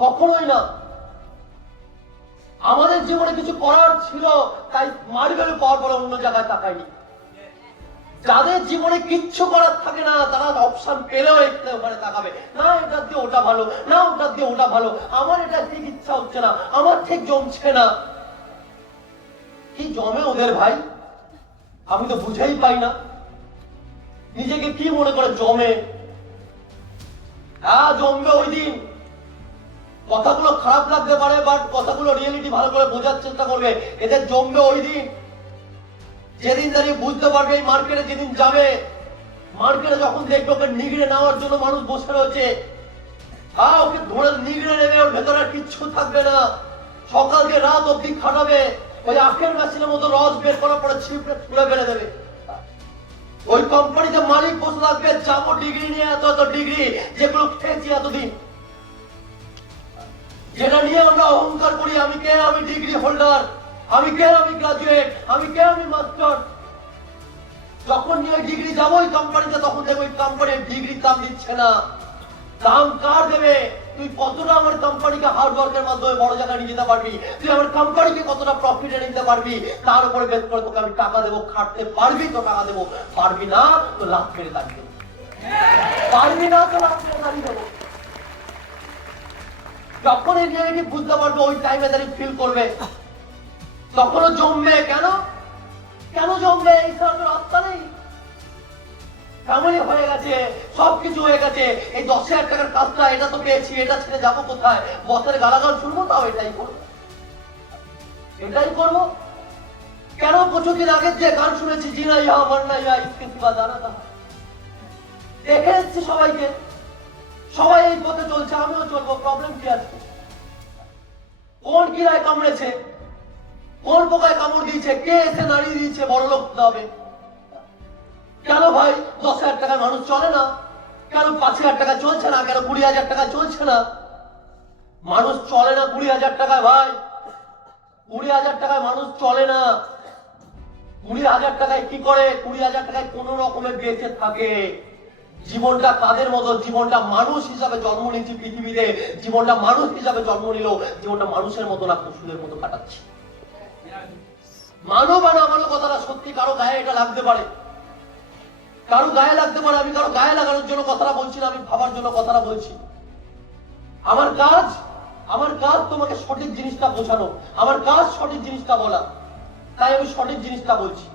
কখনোই না। আমাদের জীবনে কিছু করার ছিল তাই মার্বেল পাওয়ার পরে অন্য জায়গায় তাকাইনি। যাদের জীবনে কিচ্ছু করার থাকে না তারা অপশন পেলেও ওখানে তাকাবে না, এটা দিয়ে ওটা ভালো না, ওটা দিয়ে ওটা ভালো, আমার এটা ঠিক ইচ্ছা হচ্ছে না, আমার ঠিক জমছে না। কি জমে ওদের ভাই, আমি তো বুঝেই পাই না নিজেকে কি মনে করে জমে। হ্যাঁ জমবে ওই দিন, কথাগুলো খারাপ লাগতে পারে বাট কথাগুলো রিয়েলিটি ভালো করে বোঝার চেষ্টা করবে। এদের জমবে ওই দিন যেদিন দাঁড়িয়ে বুঝতে পারবে এই মার্কেটে যেদিন যাবে, মার্কেটে যখন দেখবে ওকে নিগড়ে নেওয়ার জন্য মানুষ বসে রয়েছে, হ্যাঁ ওকে ধরে নিগড়ে নেবে, ওর ভেতরে কিচ্ছু থাকবে না, সকাল থেকে রাত অব্দি খাটাবে, ওই আখের মেশিনের মতো রস বের করার পরে ছিপড়ে ছুঁড়ে ফেলে দেবে। ওই কোম্পানিতে মালিক বসে থাকবে, যাবো ডিগ্রি নিয়ে এত এত ডিগ্রি যেগুলো খেয়েছি এতদিন, যেটা নিয়ে আমরা অহংকার করি, আমি কে, আমি ডিগ্রি হোল্ডার, আমি কে, আমি গ্রাজুয়েট, আমি কে, আমি মাস্টার। যখন নিয়ে ডিগ্রি যাবো ওই কোম্পানিতে তখন দেখবো ওই কোম্পানির ডিগ্রির দাম দিচ্ছে না। দাম কার দেবে? তুই কতটা আমার কোম্পানিকে হার্ড ওয়ার্কের মাধ্যমে বড় জায়গায় নিয়ে যেতে পারবি, তুই আমার কোম্পানিকে কতটা প্রফিটে নিতে পারবি, তার উপরে বেস করে তোকে আমি টাকা দেবো। খাটতে পারবি তো টাকা দেবো, পারবি না তো লাভ কেড়ে দাঁড়িয়ে দেবো, পারবি না তো লাভ কেড়ে দাঁড়িয়ে দেবো। যখন এই রিয়েলিটি বুঝতে পারবে ওই টাইমে দাঁড়িয়ে ফিল করবে, তখনও জমবে। কেন কেন জমবে? এই ধরনের রাস্তা নেই, ফ্যামিলি হয়ে গেছে, সবকিছু হয়ে গেছে, এই 10,000 টাকার কাজটা এটা তো পেয়েছি, এটা ছেড়ে যাবো কোথায়? বসের গালাগাল শুনবো, তাও এটাই করবো, এটাই করবো। কেন? কিছুদিন আগের যে গান শুনেছি, জিনা ইহা মারনা ইহা ইসকে সিবা জানা তা, দেখে এসছি সবাইকে, সবাই এই পথে চলছে, আমিও চলবো, প্রবলেম কি আছে? কোন কিরায় কামড়েছে, কোন পোকায় কামড় দিয়েছে, কে এসে নাড়িয়ে দিয়েছে বড় লোক হবে? কেন ভাই 10,000 টাকায় মানুষ চলে না? কেন 5,000 টাকা চলছে না? কেন 20,000 টাকা চলছে না? মানুষ চলে না 20,000 টাকায় ভাই, 20,000 টাকায় মানুষ চলে না। 20,000 টাকায় কি করে? 20,000 টাকায় কোন রকমের বেঁচে থাকে। জীবনটা কাদের মতো? জীবনটা মানুষ হিসাবে জন্ম নিচ্ছি পৃথিবীতে, জীবনটা মানুষ হিসাবে জন্ম নিল, জীবনটা মানুষের মতো না পশুদের মতো কাটাচ্ছি। মানব আর আমারও কথাটা সত্যি, কারো গায়ে এটা লাগতে পারে, কারো গায়ে লাগতে পারে, আমি কারো গায়ে লাগানোর জন্য কথাটা বলছি না, আমি ভাবার জন্য কথাটা বলছি। আমার কাজ তোমাকে সঠিক জিনিসটা বোঝানো, আমার কাজ সঠিক জিনিসটা বলা, তাই আমি সঠিক জিনিসটা বলছি।